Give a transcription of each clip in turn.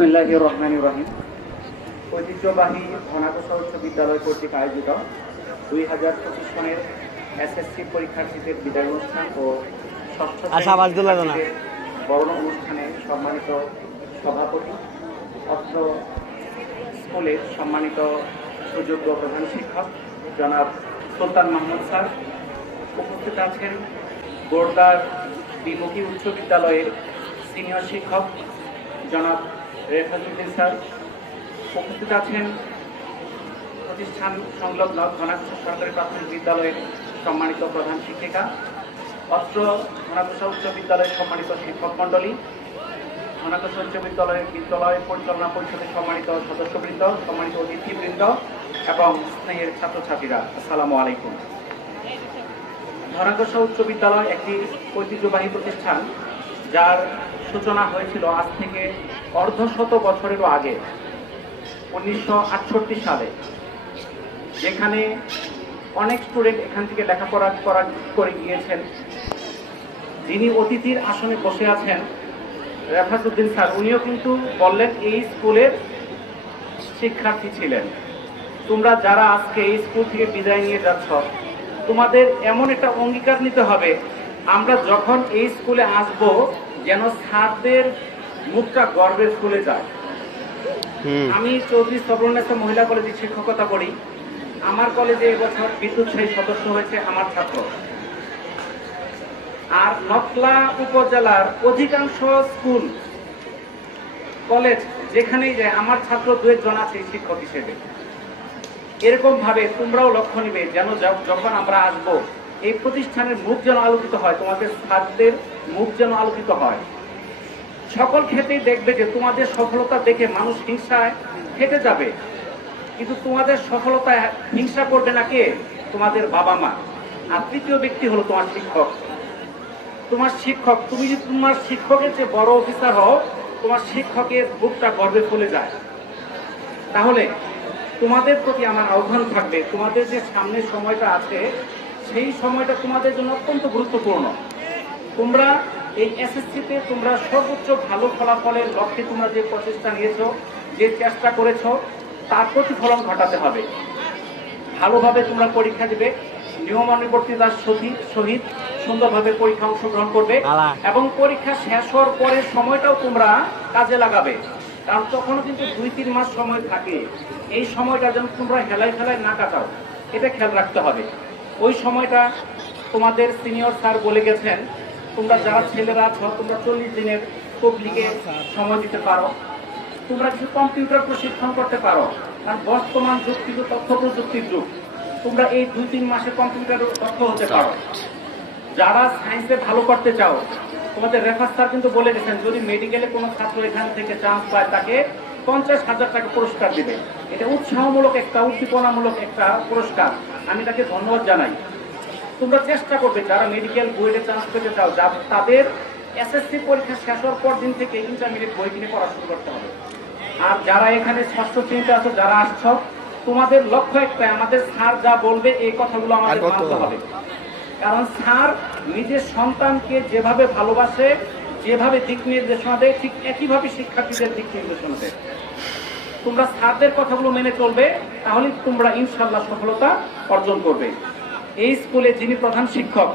বিসমিল্লাহির রহমানির রহিম। ঐতিহ্যবাহী ধনাকোষা উচ্চ বিদ্যালয় কর্তৃক আয়োজিত 2025 সনের এসএসসি পরীক্ষার্থীদের বিদায় অনুষ্ঠান ও ষষ্ঠ শ্রেণীর বরণ অনুষ্ঠানে সম্মানিত সভাপতি, অত্র স্কুলের সম্মানিত সুযোগ্য প্রধান শিক্ষক জনাব সুলতান মাহমুদ স্যার, উপস্থিত আছেন গোড়দার বিমুখী উচ্চ বিদ্যালয়ের সিনিয়র শিক্ষক জনাব রেফাজুদ্দিন স্যার, উপস্থিত আছেন প্রতিষ্ঠান সংলগ্ন ধনাকোষা সরকারি প্রাথমিক বিদ্যালয়ের সম্মানিত প্রধান শিক্ষিকা, অত্র ধনাকোষা উচ্চ বিদ্যালয়ের সম্মানিত শিক্ষক মণ্ডলী, ধনাকোষা উচ্চ বিদ্যালয় পরিচালনা পরিষদের সম্মানিত সদস্যবৃন্দ, সম্মানিত অতিথিবৃন্দ এবং স্নেহের ছাত্রছাত্রীরা, আসসালামু আলাইকুম। ধনাকোষা উচ্চ বিদ্যালয় একটি ঐতিহ্যবাহী প্রতিষ্ঠান, যার সূচনা হয়েছিল আজ থেকে অর্ধশত বছরেরও আগে 1968 সালে, যেখানে অনেক স্টুডেন্ট এখান থেকে লেখাপড়া করে গিয়েছেন। যিনি অতিথির আসনে বসে আছেন রেফাজউদ্দিন স্যার, উনিও কিন্তু বললেন এই স্কুলের শিক্ষার্থী ছিলেন। তোমরা যারা আজকে এই স্কুল থেকে বিদায় নিয়ে যাচ্ছ, তোমাদের এমন একটা অঙ্গীকার নিতে হবে, আমরা যখন এই স্কুলে আসব যেন স্যারদের মুখটা গর্বের ফুলে যায়। আমি চৌধুরী সবরুন্নেসা মহিলা কলেজে শিক্ষকতা করি। আমার কলেজে এবছর বিদ্যুৎসাহী সদস্য হয়েছে আমার ছাত্র। আর নকলা উপজেলার অধিকাংশ স্কুল কলেজ যেখানেই যায় আমার ছাত্র দু একজন আছে শিক্ষক হিসেবে। এরকম ভাবে তোমরাও লক্ষ্য নিবে যেন যখন আমরা আসব এই প্রতিষ্ঠানের মুখ যেন আলোকিত হয়, তোমাদের ছাত্রদের মুখ যেন আলোকিত হয়। সকল ক্ষেত্রেই দেখবে যে তোমাদের সফলতা দেখে মানুষ হিংসায় ফেটে যাবে, কিন্তু তোমাদের সফলতায় হিংসা করবে না কে? তোমাদের বাবা মা। আর তৃতীয় ব্যক্তি হলো তোমার শিক্ষক। তোমার শিক্ষক, তুমি যদি তোমার শিক্ষকের যে বড় অফিসার হও, তোমার শিক্ষকের বুকটা গর্বে ফুলে যায়। তাহলে তোমাদের প্রতি আমার আহ্বান থাকবে, তোমাদের যে সামনের সময়টা আছে সেই সময়টা তোমাদের জন্য অত্যন্ত গুরুত্বপূর্ণ। তোমরা এই এসএসসিতে তোমরা সর্বোচ্চ ভালো ফলাফলের লক্ষ্যে তোমরা যে প্রচেষ্টা নিয়েছো, যে চেষ্টা করেছো, তার প্রতিফলন ঘটাতে হবে। ভালোভাবে তোমরা পরীক্ষা দিবে, নিয়মানুবর্তিতার সহিত সুন্দরভাবে পরীক্ষা অংশগ্রহণ করবে এবং পরীক্ষা শেষ হওয়ার পরের সময়টাও তোমরা কাজে লাগাবে। কারণ তখনও কিন্তু 2-3 মাস সময় থাকে। এই সময়টা যেন তোমরা হেলায় ফেলায় না কাটাও, এটা খেয়াল রাখতে হবে। ওই সময়টা তোমাদের সিনিয়র স্যার বলে গেছেন, তোমরা যারা ছেলেরা আছো তোমরা 40 দিনের তবলিগে সময় দিতে পারো, তোমরা কিছু কম্পিউটার প্রশিক্ষণ করতে পারো। কারণ বর্তমান যুগ কিন্তু তথ্য প্রযুক্তির যুগ। তোমরা এই 2-3 মাসে কম্পিউটার দক্ষ হতে পারো। যারা সায়েন্সে ভালো করতে চাও, তোমাদের রেফার স্যার কিন্তু বলে গেছেন যদি মেডিকেলে কোনো ছাত্র এখান থেকে চান্স পায় তাকে 50,000 টাকা পুরস্কার দিবে। এটা উৎসাহমূলক একটা, উদ্দীপনামূলক একটা পুরস্কার। আমি তাকে ধন্যবাদ জানাই। তোমরা চেষ্টা করবে যারা মেডিকেল বইয়ে চান্স পেতে চাও, তাদের এসএসসি পরীক্ষা শেষ হওয়ার পর দিন থেকে ইন্টারমিডিয়েট বই কিনে পড়া শুরু করতে হবে। আর যারা এখানে ষষ্ঠ শ্রেণীতে আছো, যারা আসছো, তোমাদের লক্ষ্য একটাই, আমাদের স্যার যা বলবে এই কথাগুলো আমাদের মানতে হবে। কারণ স্যার নিজের সন্তানকে যেভাবে ভালোবাসে, যেভাবে দিক নির্দেশনা দেয়, ঠিক একইভাবে শিক্ষার্থীদের দিক নির্দেশনা দেয়। তোমরা স্যারদের কথাগুলো মেনে চলবে, তাহলে তোমরা ইনশাল্লাহ সফলতা অর্জন করবে। এই স্কুলে যিনি প্রধান শিক্ষক,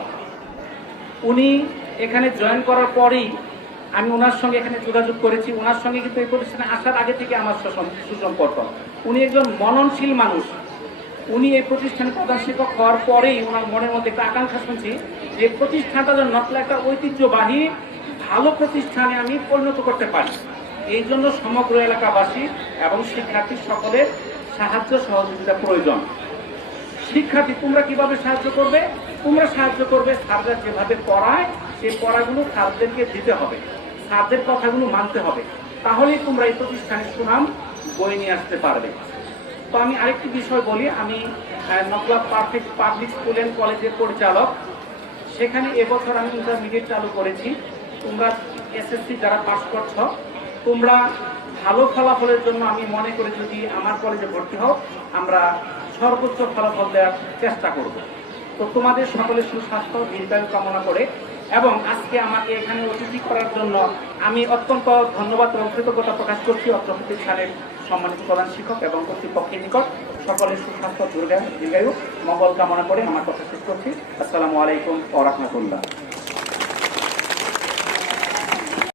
উনি এখানে জয়েন করার পরেই আমি ওনার সঙ্গে এখানে যোগাযোগ করেছি। ওনার সঙ্গে কিন্তু এই প্রতিষ্ঠানে আসার আগে থেকে আমার সুসম্পর্ক। উনি একজন মননশীল মানুষ। উনি এই প্রতিষ্ঠানে প্রধান শিক্ষক হওয়ার পরেই ওনার মনের মধ্যে একটা আকাঙ্ক্ষা শুনছি যে প্রতিষ্ঠানটা যেন নকলা একটা ঐতিহ্যবাহী ভালো প্রতিষ্ঠানে আমি পরিণত করতে পারি। এই জন্য সমগ্র এলাকাবাসী এবং শিক্ষার্থী সকলের সাহায্য সহযোগিতা প্রয়োজন। শিক্ষার্থী তোমরা কিভাবে সাহায্য করবে? তোমরা সাহায্য করবে স্যাররা যেভাবে পড়ায় সেই পড়াগুলো স্যারদেরকে দিতে হবে, স্যারদের কথাগুলো মানতে হবে। তাহলেই তোমরা এই প্রতিষ্ঠানের সুনাম বয়ে নিয়ে আসতে পারবে। তো আমি আরেকটি বিষয় বলি, আমি নকলা পাবলিক স্কুল অ্যান্ড কলেজের পরিচালক। সেখানে এবছর আমি ইন্টারমিডিয়েট চালু করেছি। তোমরা এসএসসি যারা পাস করছো, তোমরা ভালো ফলাফলের জন্য আমি মনে করি যদি আমার কলেজে ভর্তি হও, আমরা সর্বোচ্চ ফলাফল দেওয়ার চেষ্টা করব। তো তোমাদের সকলের সুস্বাস্থ্য দীর্ঘায়ু কামনা করে এবং আজকে আমাকে এখানে অতিথি করার জন্য আমি অত্যন্ত ধন্যবাদ এবং কৃতজ্ঞতা প্রকাশ করছি অত্র প্রতিষ্ঠানের সম্মানিত প্রধান শিক্ষক এবং কর্তৃপক্ষের নিকট। সকলের সুস্বাস্থ্য দীর্ঘায়ু মঙ্গল কামনা করে আমার কথা শেষ করছি। আসসালামু আলাইকুম ওয়া রাহমাতুল্লাহ।